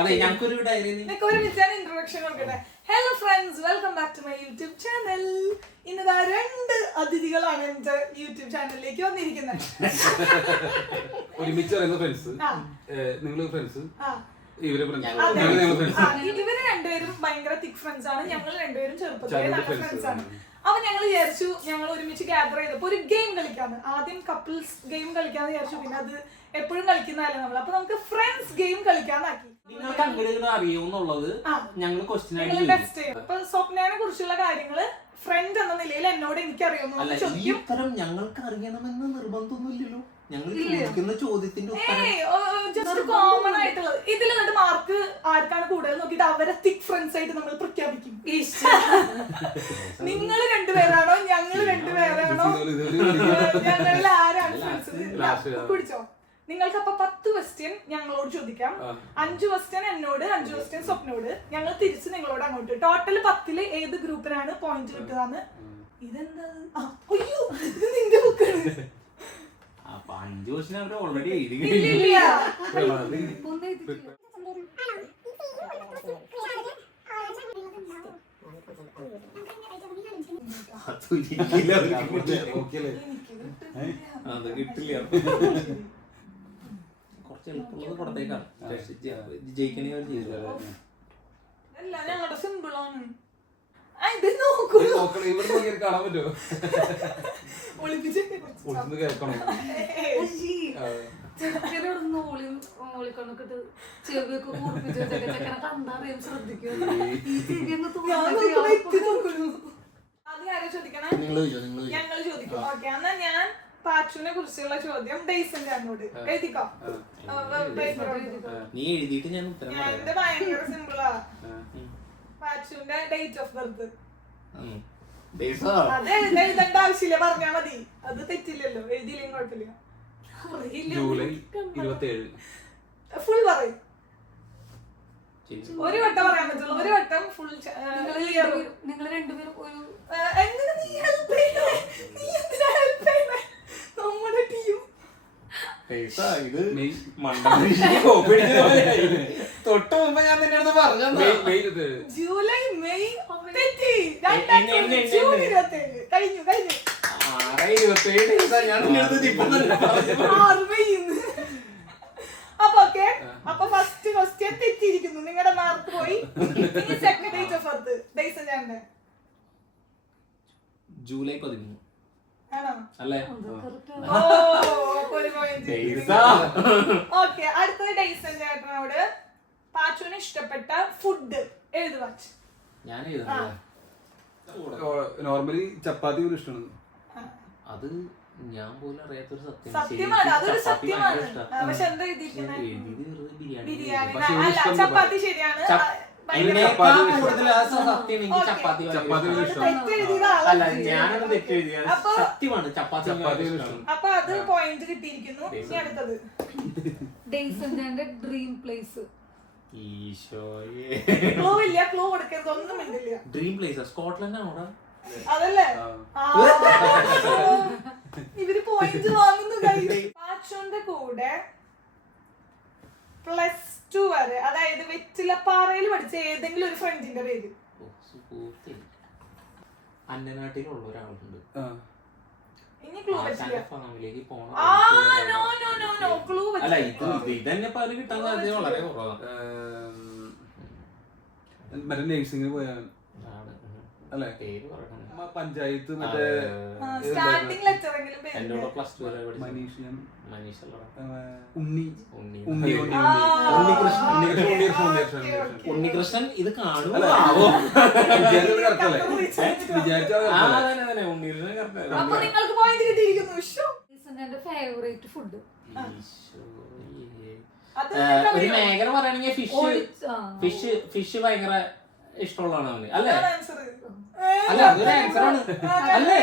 അതെ ഞങ്ങൾക്കൊരു diary introduction കൊടുക്കട്ടെ. Hello friends, welcome back to my YouTube channel. ഇന്നതാ 2 അതിഥികളാണ് എന്റെ യൂട്യൂബ് ചാനലിലേക്ക് വന്നിരിക്കുന്നത്. ഒരുമിച്ച് പറയുന്ന ഫ്രണ്ട്സ്, നിങ്ങള് ഫ്രണ്ട്സ്, ഇവര് രണ്ടുപേരും ഭയങ്കര തിക് ഫ്രണ്ട്സ് ആണ്. ഞങ്ങൾ രണ്ടുപേരും ചെറുപ്പത്തിലെ നല്ല ഫ്രണ്ട്സ് ആണ്. അപ്പൊ ഞങ്ങൾ വിചാരിച്ചു ഞങ്ങൾ ഒരുമിച്ച് ഗ്യാദർ ചെയ്തപ്പോ ഒരു ഗെയിം കളിക്കാന്ന്. ആദ്യം കപ്പിൾസ് ഗെയിം കളിക്കാന്ന് വിചാരിച്ചു, പിന്നെ അത് എപ്പോഴും കളിക്കുന്നതല്ല നമ്മൾ. അപ്പൊ നമുക്ക് ഫ്രണ്ട്സ് ഗെയിം കളിക്കാന്നാക്കി. നിങ്ങൾക്ക് അങ്ങനെ അറിയുമെന്നുള്ളത് ഞങ്ങൾ ക്വസ്റ്റ്യൻ ടെസ്റ്റ് ചെയ്യും. അപ്പൊ സ്വപ്നയെ കുറിച്ചുള്ള കാര്യങ്ങള് ഫ്രണ്ട് എന്ന നിലയിൽ എന്നോട് എനിക്കറിയാവുന്ന ചോദിക്കും. ഞങ്ങൾക്ക് അറിയണമെന്ന് നിർബന്ധമൊന്നുമില്ലല്ലോ. ഞങ്ങൾ ചോദിക്കുന്ന ചോദ്യത്തിന്റെ ജസ്റ്റ് കോമൺ ആയിട്ടുള്ളത്. ഇതിൽ എന്നിട്ട് മാർക്ക് ആർക്കാണ് കൂടുതൽ നോക്കിയിട്ട് അവരെ തിക് ഫ്രണ്ട്സ് ആയിട്ട് നമ്മൾ പ്രഖ്യാപിക്കും. നിങ്ങൾ രണ്ടുപേരാണോ ഞങ്ങൾ രണ്ടുപേരാണോ ഞങ്ങളിൽ ആരാണ് ഫ്രണ്ട്സ്? കുടിച്ചോ. നിങ്ങൾക്ക് അപ്പൊ 10 ക്വസ്റ്റ്യൻ ഞങ്ങളോട് ചോദിക്കാം. 5 ക്വസ്റ്റ്യൻ എന്നോട്, 5 ക്വസ്റ്റ്യൻ സ്വപ്നോട്. ഞങ്ങൾ തിരിച്ച് നിങ്ങളോട് അങ്ങോട്ട്. ടോട്ടൽ 10 ഏത് ഗ്രൂപ്പിനാണ് പോയിന്റ് കിട്ടുകയെന്ന്. ഇതെന്താ? അയ്യോ, ഇത് നിന്റെ ബുക്കാണ്. 5 ക്വസ്റ്റ്യൻ അവർ ഓൾറെഡി എഴുതി. അത് കിട്ടില്ല. കുറച്ച് എളുപ്പമുള്ളത് കൊടുത്തേക്കാം. ജയിക്കണേ അവർ ചെയ്തു. അല്ല, ഞങ്ങളുടെ സിമ്പിൾ ആണ്. കാണാൻ പറ്റുമോ? കേൾക്കണം. ഞങ്ങൾ ചോദിക്കും. ഓക്കെ, എന്നാ ഞാൻ പാച്ചുവിനെ കുറിച്ചുള്ള ചോദ്യം ഡേയ്സിന്റെ അങ്ങോട്ട് എഴുതിക്കോ. നീ എഴുതിയിട്ട് ഞാൻ ഉത്തരം എന്റെ ഭയങ്കര സിമ്പിളാ. പാച്ചുവിന്റെ ഡേറ്റ് ഓഫ് ബർത്ത് അത് എഴുതേണ്ട ആവശ്യമില്ല, പറഞ്ഞാ മതി. അത് തെറ്റില്ലല്ലോ, എഴുതിയില്ലെങ്കിൽ കുഴപ്പമില്ല. ജൂലൈ 27. ഫുൾ പറയും. ഒരു വട്ടം പറയാൻ പറ്റുള്ളൂ. ഒരു വട്ടം ഫുൾ. നിങ്ങൾ രണ്ടുപേരും ഒരു നമ്മുടെ ടീം തൊട്ട് മുമ്പ് ഞാൻ നിന്റെ അടുത്ത് പറഞ്ഞു. ജൂലൈ, മെയ്, ജൂൺ 27 കഴിഞ്ഞു. 6 മെയ്. അപ്പൊ ഓക്കെ, അപ്പൊ ഫസ്റ്റ് ക്വസ്റ്റ്യൻ തെറ്റിയിരിക്കുന്നു. നിങ്ങളുടെ മാർക്ക് പോയി. Second date of birth days ഞാൻ ജൂലൈ 13 ആണോ? അല്ലേ? ഓക്കെ, അടുത്തത് ഡേയ്സൻ ചേട്ടനോട് പാച്ചുവിന് ഇഷ്ടപ്പെട്ട ഫുഡ് എഴുതുക. ഞാൻ നോർമലി ചപ്പാത്തി ഒരു ഇഷ്ടമാണ്. അത് ഞാൻ പോലും അറിയാത്തൊരു സത്യമാണ്. അതൊരു സത്യമാണ്. പക്ഷെ എന്താ എഴുതിയിരിക്കുന്നത്? ബിരിയാണി അല്ല, ചപ്പാത്തി. ശരിയാണ്. അപ്പൊ അത് പോയിന്റ് കിട്ടിയിരിക്കുന്നു. ഇനി അടുത്തത് ഡ്രീം പ്ലേസ്. ക്ലൂ ഇല്ല, ക്ലൂ കൊടുക്കരുത്, ഒന്നും മിണ്ടില്ല. ഡ്രീം പ്ലേസ് സ്കോട്ട്ലൻഡ് ആണോ? അതല്ലേ? ഇവര് പോയിന്റ് വാങ്ങുന്നു. പാച്ചുവിന്റെ കൂടെ +2 വരെ, അതായത് വെറ്റിലപ്പാറയിൽ പഠിച്ച ഏതെങ്കിലും ഒരു ഫ്രണ്ടിന്റെ പേര്. അന്നനാട്ടിലുള്ള ഒരാളുണ്ട്. ഇനി ക്ലൂ പറ്റില്ല. ഫാമിലിക്ക് പോണം. ക്ലൂ അല്ല, ഇതന്നെ പാല് കിട്ടാൻ സാധ്യത വളരെ കുറവാണ്. മറ്റേ നേഴ്സിംഗിന് പോയാണ് അല്ലേ? പേര് പറയണം. പഞ്ചായത്ത് മറ്റേ സ്റ്റാർട്ടിംഗ് ലെറ്റർ എങ്കിലും എന്നോട് +2 വരെ പഠിച്ചു. ഉണ്ണികൃഷ്ണൻ ഇത് കാണുമോ? ഫേവറേറ്റ് ഫുഡ് ഒരു മേഖല പറയുകയാണെങ്കിൽ ഫിഷ് ഭയങ്കര ഇഷ്ടമുള്ളതാണ് അവന്. അല്ലേ? അല്ല, അതൊരു ആൻസർ ആണ്. അല്ലേ?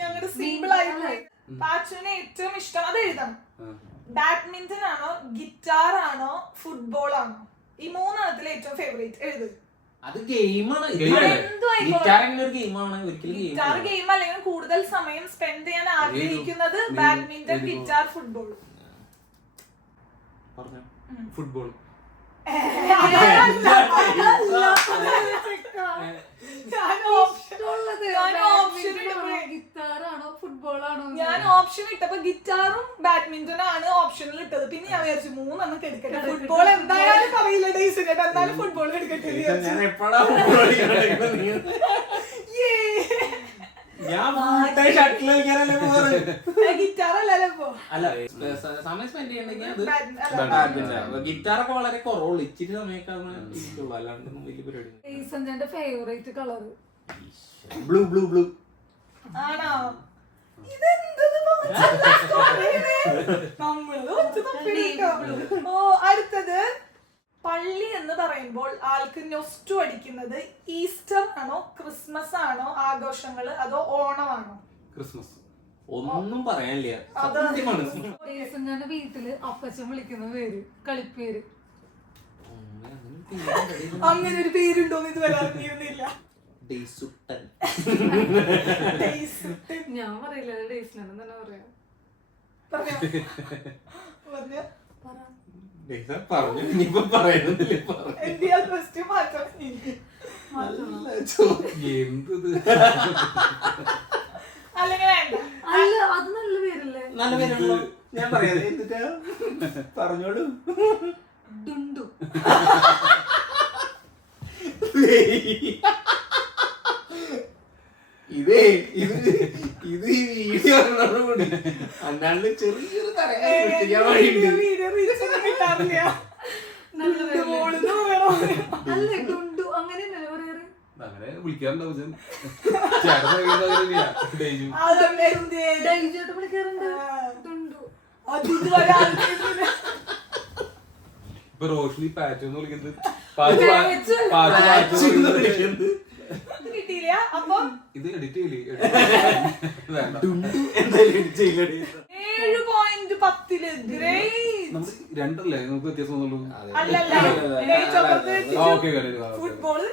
ഞങ്ങളുടെ സിമ്പിൾ ആയി. പാച്ചുവിന് ഏറ്റവും ഇഷ്ടം അത് എഴുതണം. ബാഡ്മിന്റൺ ആണോ, ഗിറ്റാർ ആണോ, ഫുട്ബോൾ ആണോ? ഈ 3 ഏറ്റവും ഫേവറേറ്റ് എഴുതുക. അത് ഗെയിമാണ്. ഗിറ്റാർ ഗെയിം അല്ലെങ്കിൽ കൂടുതൽ സമയം സ്പെൻഡ് ചെയ്യാൻ ആഗ്രഹിക്കുന്നത് ബാഡ്മിന്റൺ, ഗിറ്റാർ, ഫുട്ബോൾ. പറഞ്ഞു. ഫുട്ബോൾ. ഞാൻ ഓപ്ഷൻ ഇട്ടപ്പോ ഗിറ്റാറും ബാഡ്മിന്റണും ആണ് ഓപ്ഷനിൽ ഇട്ടത്. പിന്നെ ഞാൻ വിചാരിച്ചു 3 എടുക്കട്ടെ, ഫുട്ബോൾ എന്തായാലും പറയില്ല ഡേയ്സ് കേട്ടോ, എന്തായാലും ഫുട്ബോൾ എടുക്കട്ടെ. ഗിറ്റാർ അല്ലല്ലോ അല്ല, സമയം സ്പെൻഡ് ചെയ്യണമെങ്കിൽ ഗിറ്റാറൊക്കെ വളരെ കുറവുള്ളൂ, ഇച്ചിരി സമയമൊക്കെ ഇരിക്കുള്ളൂ, അല്ലാണ്ട് വലിയ പരിപാടി. Favourite colour blue blue blue ആണോ? അടുത്തത് പള്ളി എന്ന് പറയുമ്പോൾ ആൾക്ക് നൊസ്റ്റു അടിക്കുന്നത് ഈസ്റ്റർ ആണോ, ക്രിസ്മസ് ആണോ ആഘോഷങ്ങള്, അതോ ഓണമാണോ? ക്രിസ്മസ്. ഒന്നും പറയാനില്ല, സത്യമാണ്. വീട്ടില് അപ്പച്ചൻ വിളിക്കുന്ന പേര്, കളിപ്പേര്. അങ്ങനെ ഒരു പേരുണ്ടോന്ന് ഇതുവരെ അറിഞ്ഞിരുന്നില്ല. ഞാൻ പറയില്ല, ഡേയ്സിനാണ് തന്നെ പറയാം. അല്ല, അത് നല്ല പേരല്ലേ? നല്ല പേരുള്ളൂ, ഞാൻ പറയാതെ എന്നിട്ടാ പറഞ്ഞോളൂ. ഡുണ്ടു. ഇത് വീഡിയോ കൂടി അന്നാണ്ട് ചെറിയൊരു അല്ലേ ഡുണ്ടു? അങ്ങനെയല്ലേ പറയാറ്? അങ്ങനെ വിളിക്കാറുണ്ടാവും. ഡൈജോട്ട് വിളിക്കാറുണ്ട് ഡുണ്ടു. ഇപ്പൊ റോഷ്നി പാറ്റ് എന്ന് വിളിക്കുന്നത്. കിട്ടിയില്ല. അപ്പൊ ഇത് എഡിറ്റ് ചെയ്യില്ലേ? 7.10 രണ്ടല്ലേ നമുക്ക് വ്യത്യാസം വന്നുള്ളൂ. ഫുട്ബോള്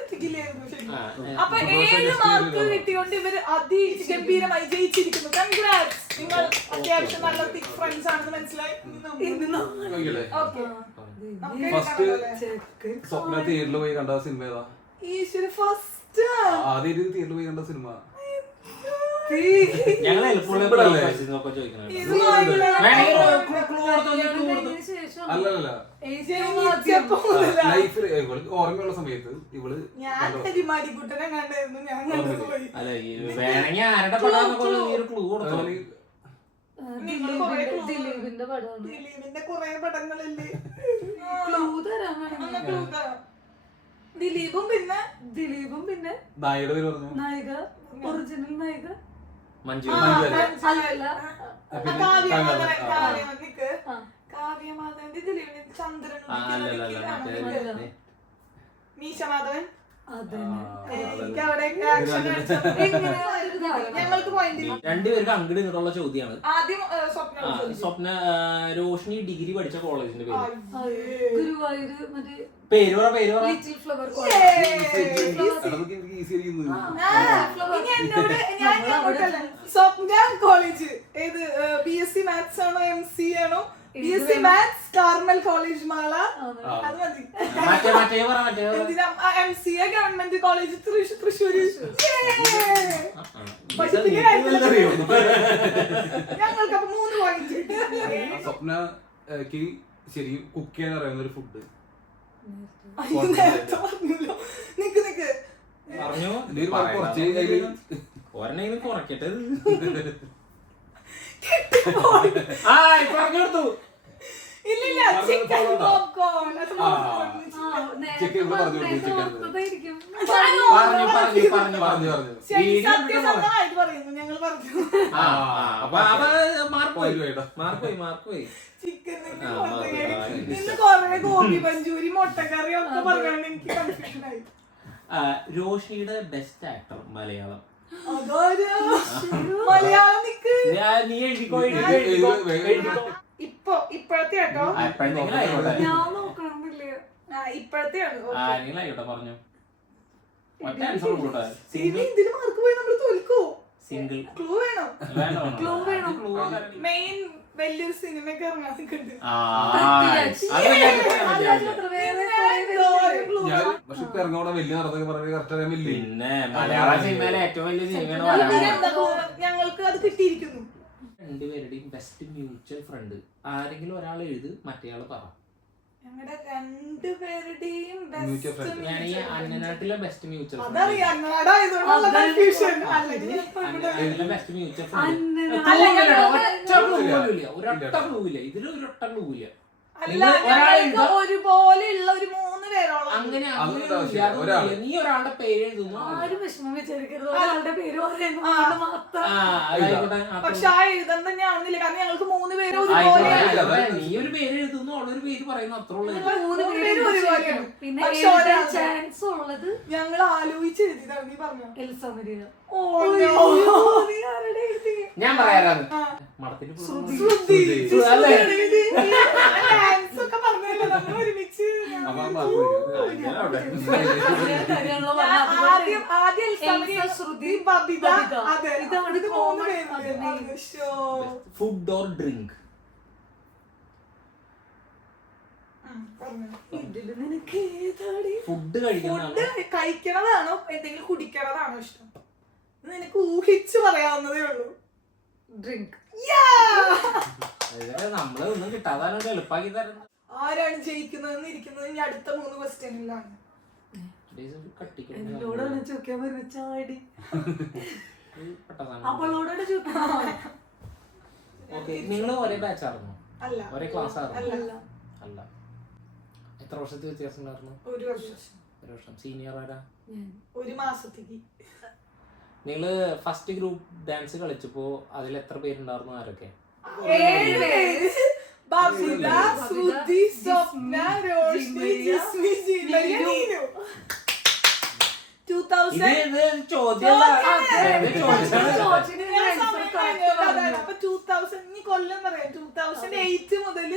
അപ്പൊ 7 മാർക്ക് കിട്ടിയോണ്ട് ഇവര് അതിഗംഭീരമായി ജയിച്ചിരിക്കുന്നു. കൺഗ്രാറ്റ്സ്, നിങ്ങൾ അത്യാവശ്യം നല്ല തിക് ഫ്രണ്ട്സ് ആണെന്ന് മനസ്സിലായി. ഫസ്റ്റ് സ്വപ്ന തിയേറ്ററിൽ പോയി കണ്ട സിനിമ ഏതാ? ഈശ്വര ഫസ്റ്റ് ആദ്യം തിയേറ്ററിൽ പോയി കണ്ട സിനിമ ഞങ്ങൾ അല്ലല്ല ലൈഫിൽ ഓർമ്മയുള്ള സമയത്ത് ഇവള് കുട്ടനെ കണ്ടായിരുന്നു. ഞാൻ കണ്ടുപോയി. വേണമെങ്കിൽ ആരുടെ പടം ക്ലൂ കൊടുത്തോ? ദിലീപിന്റെ പടമാണ്. ദിലീപിന്റെ കൊറേ പടങ്ങളില്ലേ? ക്ലൂ തരാൻ ദിലീപും പിന്നെ നായിയുടെ പേര് പറഞ്ഞു. നായിക, ഒറിജിനൽ നായിക മഞ്ജു. കാവ്യമാധവന്റെ ദിലീപിന് ചന്ദ്രൻ മീശമാധവൻ. ഞങ്ങൾക്ക് പോയിന്റ്. രണ്ടുപേർക്ക് അങ്ങോട്ട് ഇങ്ങോട്ടുള്ള ചോദ്യമാണ്. ആദ്യം സ്വപ്ന രോഷിനി ഡിഗ്രി പഠിച്ച കോളേജിന്റെ പേര്. ഗുരുവായൂര് മറ്റേ പേര് പറ, പേര് പറ. ലിറ്റിൽ ഫ്ലവർ സ്വപ്ന കോളേജ് ഏത്? BSc മാത്സ് ആണോ MCA ആണോ? BSc മാത്സ് കാർമൽ കോളേജ് മാള. അത് മതി. MCA government college Thrissur. ഞങ്ങൾക്കപ്പൊ 3 പോയിന്റ്. സ്വപ്നക്ക് ശരിക്കും കുക്ക് ചെയ്യാൻ അറിയുന്ന ഒരു ഫുഡ് നേരത്തെ പറഞ്ഞല്ലോ. നിക്ക് പറഞ്ഞു ഒരെണ്ണം കുറയ്ക്കട്ടെ. പറഞ്ഞെടുത്തു. ഇല്ലില്ല, ചിക്കൻ പോപ്കോൺ. സത്യസന്ധമായിട്ട് പറയുന്നു, ഞങ്ങൾ പറഞ്ഞു. മാർക്ക് ചിക്കൻ ഇന്ന് കൊറേ ഗോപി മഞ്ചൂരി മുട്ടക്കറി ഒക്കെ പറഞ്ഞോണ്ട് എനിക്ക് കൺഫ്യൂഷൻ ആയി. രോഷിനിയുടെ ബെസ്റ്റ് ആക്ടർ മലയാളം. മലയാളം നിക്ക് നീ ഇപ്പോഴത്തെ കേട്ടോ. ഞാൻ നോക്കണമെന്നില്ല. ഇപ്പോഴത്തെ ആയിക്കോട്ടെ പറഞ്ഞു. ഇതിന് മാർക്ക് പോയി നമ്മൾ തോൽക്കോ? സിംഗിൾ ക്ലൂ വേണം. ക്ലൂ വേണം. മെയിൻ വലിയൊരു സിനിമയൊക്കെ ഇറങ്ങാൻ നിൽക്കുന്നുണ്ട്. ഞാൻ പക്ഷെ ഇപ്പൊ ഇറങ്ങോടെ വലിയ നടന്നൊക്കെ പറഞ്ഞ കറക്റ്റ് അറിയാൻ വലിയ പിന്നെ മലയാള സിനിമയിലെ ഏറ്റവും വലിയ സിനിമയാണ് ഞങ്ങൾക്ക് അത് കിട്ടിയിരിക്കുന്നു. രണ്ടുപേരുടെയും ബെസ്റ്റ് മ്യൂച്വൽ ഫ്രണ്ട് ആരെങ്കിലും ഒരാൾ എഴുത് മറ്റേയാള് പറ. ഞങ്ങളുടെ രണ്ടുപേരുടെയും ഞാൻ ഈ അന്നനാട്ടിലെ ബെസ്റ്റ് മ്യൂച്വൽ ഫ്രണ്ട് അതറിയാം അന്നനാടായതുകൊണ്ടുള്ള കൺഫ്യൂഷൻ. അല്ലെങ്കിൽ അന്നനാട്ടിലെ ബെസ്റ്റ് മ്യൂച്വൽ ഫ്രണ്ട് ഒരൊറ്റ ക്ലൂ ഇല്ല ഇതിൽ ഒരൊറ്റ ക്ലൂ ഇല്ല. അല്ല ഞങ്ങൾക്ക് ഒരുപോലെയുള്ള ഒരു 3 പേരോളം. അങ്ങനെ നീ ഒരാളുടെ പേര് എഴുതുന്നു. ആരും വിഷമം വിചാരിക്കരുത്, ഒരാളുടെ പേര് പറയുന്നത് മാത്രം. പക്ഷെ ആ എഴുതാൻ തന്നെ ആവുന്നില്ല, കാരണം ഞങ്ങൾക്ക് 3 പേര് ഒരുപോലെ. നീ ഒരു പേര് എഴുതുന്നു അവളൊരു പേര് പറയുന്നു അത്ര ഉള്ളു. 3 പേര് ഒരുപോലെയാണ്. പിന്നെ ചാൻസ് ഉള്ളത് ഞങ്ങൾ ആലോചിച്ച് എഴുതിയതാണ്. നീ പറഞ്ഞു എൽസമരിയ. ഞാൻ പറയാറാണ് മടത്തിൽ ഫുഡ് ഓർ ഡ്രിങ്ക്. ഫുഡ് കഴിക്കണതാണോ എന്തെങ്കിലും കുടിക്കണതാണോ ഇഷ്ടം? നിനക്ക് ഊഹിച്ചു പറയാവുന്നതേ ഉള്ളൂ. ഡ്രിങ്ക്. നമ്മള് ഒന്നും കിട്ടാതാണ് എളുപ്പാക്കി തരുന്നത്. ആരാണ് ജയിക്കുന്നതെന്ന് ഇരിക്കുന്നത് ഇനി അടുത്ത 3 ക്വസ്റ്റ്യനിലാണ്. എന്നോടാണ് ചോദിക്കാൻ വരുന്ന ചാടി അവളോടാണ് ചോദിക്കുന്നത്. നിങ്ങള് ഒരേ ബാച്ച് ആയിരുന്നോ? അല്ല. ഒരേ ക്ലാസ് ആയിരുന്നോ? അല്ല. എത്ര വർഷത്തെ വ്യത്യാസം ഉണ്ടായിരുന്നു? 1 വർഷം. 1 വർഷം. സീനിയർ ആരാ? 1 മാസത്തേക്ക്. നിങ്ങള് ഫസ്റ്റ് ഗ്രൂപ്പ് ഡാൻസ് കളിച്ചപ്പോ അതിൽ എത്ര പേരുണ്ടായിരുന്നു? ആരൊക്കെ? 7 പേര്. ബബിത, ശ്രുതി, സ്വപ്ന, റോഷ്നി, ജിസ്മി, ജീവനി, നീനു. 2008 മുതൽ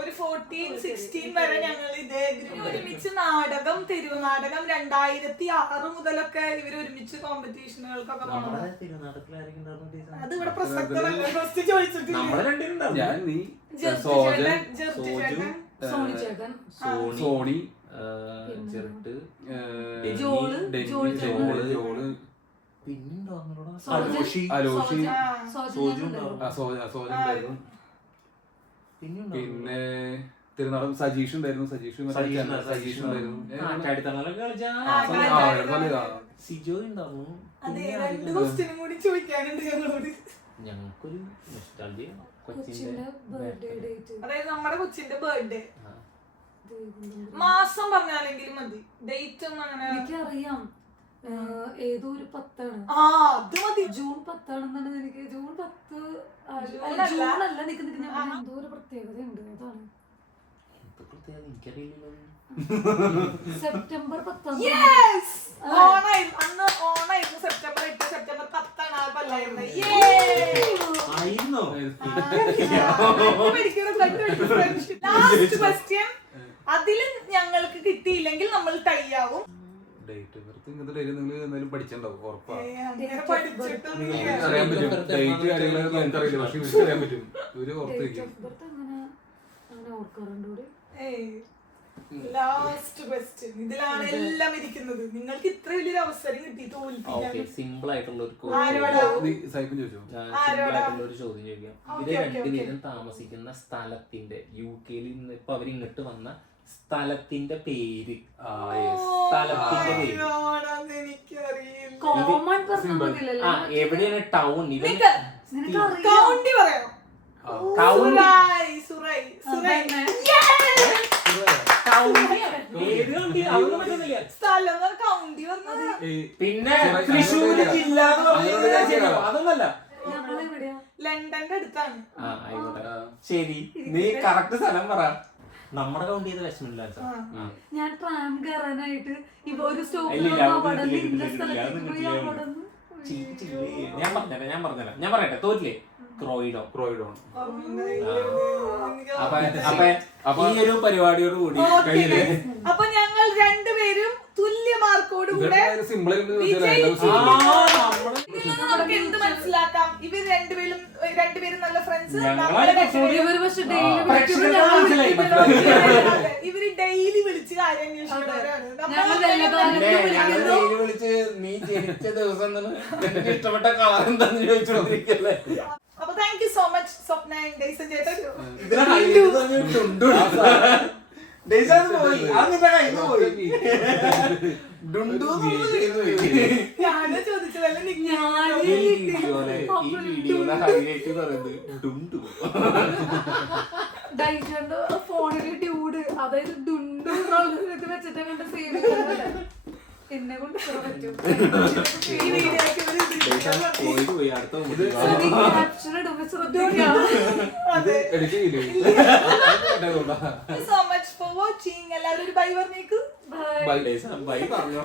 ഒരു 14-16 വരെ ഞങ്ങൾ ഇതേ ഗ്രൂപ്പ് ഒരുമിച്ച് നാടകം, തെരുവ് നാടകം 2006 മുതലൊക്കെ ഇവർ ഒരുമിച്ച് കോമ്പറ്റീഷനുകൾക്കൊക്കെ പോകണം. അത് ഇവിടെ പ്രസക്തമല്ല. ഫസ്റ്റ് ചോദിച്ചിട്ട് സോണി പിന്നെ തിരുനാളം സജീഷ് ഉണ്ടായിരുന്നു. സജീഷ് ഉണ്ടായിരുന്നു. സിജോ ഉണ്ടായിരുന്നു. ഞങ്ങൾക്കൊരു അതായത് നമ്മുടെ കൊച്ചിന്റെ ബർത്ത്ഡേ മാസം പറഞ്ഞാലെങ്കിലും മതി. ഡേറ്റ് ഒന്നും അങ്ങനെ എനിക്കറിയാം. ഏതോ ഒരു 10 ആണ്. അത് മതി. ജൂൺ 10 ആണെന്നാണ് എനിക്ക്. ജൂൺ 10 അല്ല. നിക്ക് എന്തോ ഒരു പ്രത്യേകത ഉണ്ട്. അതാണ് സെപ്റ്റംബർ 10. അന്ന് ഓണായിരുന്നു. സെപ്റ്റംബർ 8, സെപ്റ്റംബർ 10 അതിൽ ഞങ്ങൾക്ക് കിട്ടിയില്ലെങ്കിൽ നമ്മൾ ടൈ ആവും. പഠിച്ചിട്ടുണ്ടാവും ഉറപ്പാണ്. Last question. ഇതിലാണ് എല്ലാം ഇരിക്കുന്നത്. നിങ്ങൾക്ക് ഇത്ര വലിയൊരു അവസരം കിട്ടി സിമ്പിൾ ആയിട്ടുള്ള ഒരു ചോദ്യം ചോദിക്കാം. ഇവര് രണ്ടുപേരും താമസിക്കുന്ന സ്ഥലത്തിന്റെ UK-ൽ നിന്ന് ഇപ്പൊ അവരിങ്ങോട്ട് വന്ന സ്ഥലത്തിന്റെ പേര്. എവിടെയാണ് ടൗൺ? ഇവൻ കൗണ്ടി പറയാം. പിന്നെ തൃശ്ശൂര് ജില്ല അതൊന്നല്ല, ലണ്ടന്റെ അടുത്താണ്. ശരി, നീ കറക്റ്റ് സ്ഥലം പറ. നമ്മുടെ കൗണ്ട് ചെയ്ത വിഷമില്ല. ഞാൻ ട്രാം കയറാനായിട്ട് ഇപ്പൊ ഒരു ഞാൻ പറയട്ടെ, തോറ്റില്ലേ? ക്രോയിഡോ. അപ്പൊ ഈ ഒരു പരിപാടിയോട് കൂടി അപ്പൊ ഞങ്ങൾ രണ്ടുപേരും തുല്യ മാർക്കോട് കൂടെ നമുക്ക് എന്ത് മനസ്സിലാക്കാം? ഇവർ രണ്ടുപേരും രണ്ടുപേരും നല്ല ഫ്രണ്ട്സ്. ഇവര് ഡെയിലി വിളിച്ച് കാര്യം അന്വേഷിക്കുന്നവരാണ്. വിളിച്ച് നീ ജനിച്ച ദിവസം എനിക്ക് ഇഷ്ടപ്പെട്ട കളർ എന്താന്ന് ചോദിച്ചോണ്ടിരിക്കല്ലേ. അപ്പൊ താങ്ക് യു സോ മച്ച് സ്വപ്ന ഡേയ്സൺ ചേട്ടൻ. ഞാന് ചോദിച്ചതല്ലേ ഈ വീഡിയോയുടെ ഹൈലൈറ്റ് പറയുന്നത് ഡുണ്ടു. ഡൈസന്റെ ഫോണില് ഡ്യൂഡ്, അതായത് ഡുണ്ടു ഇത് വെച്ചിട്ട് കണ്ട് സേവ് എന്നെ കൊണ്ട് പറ്റും. ക്യാപ്ഷൻ ഇടുമ്പോ ശ്രദ്ധിക്കാം. So much for watching. എല്ലാവരും ഒരു ബൈ പറഞ്ഞേക്കും. ബൈ പറഞ്ഞോ.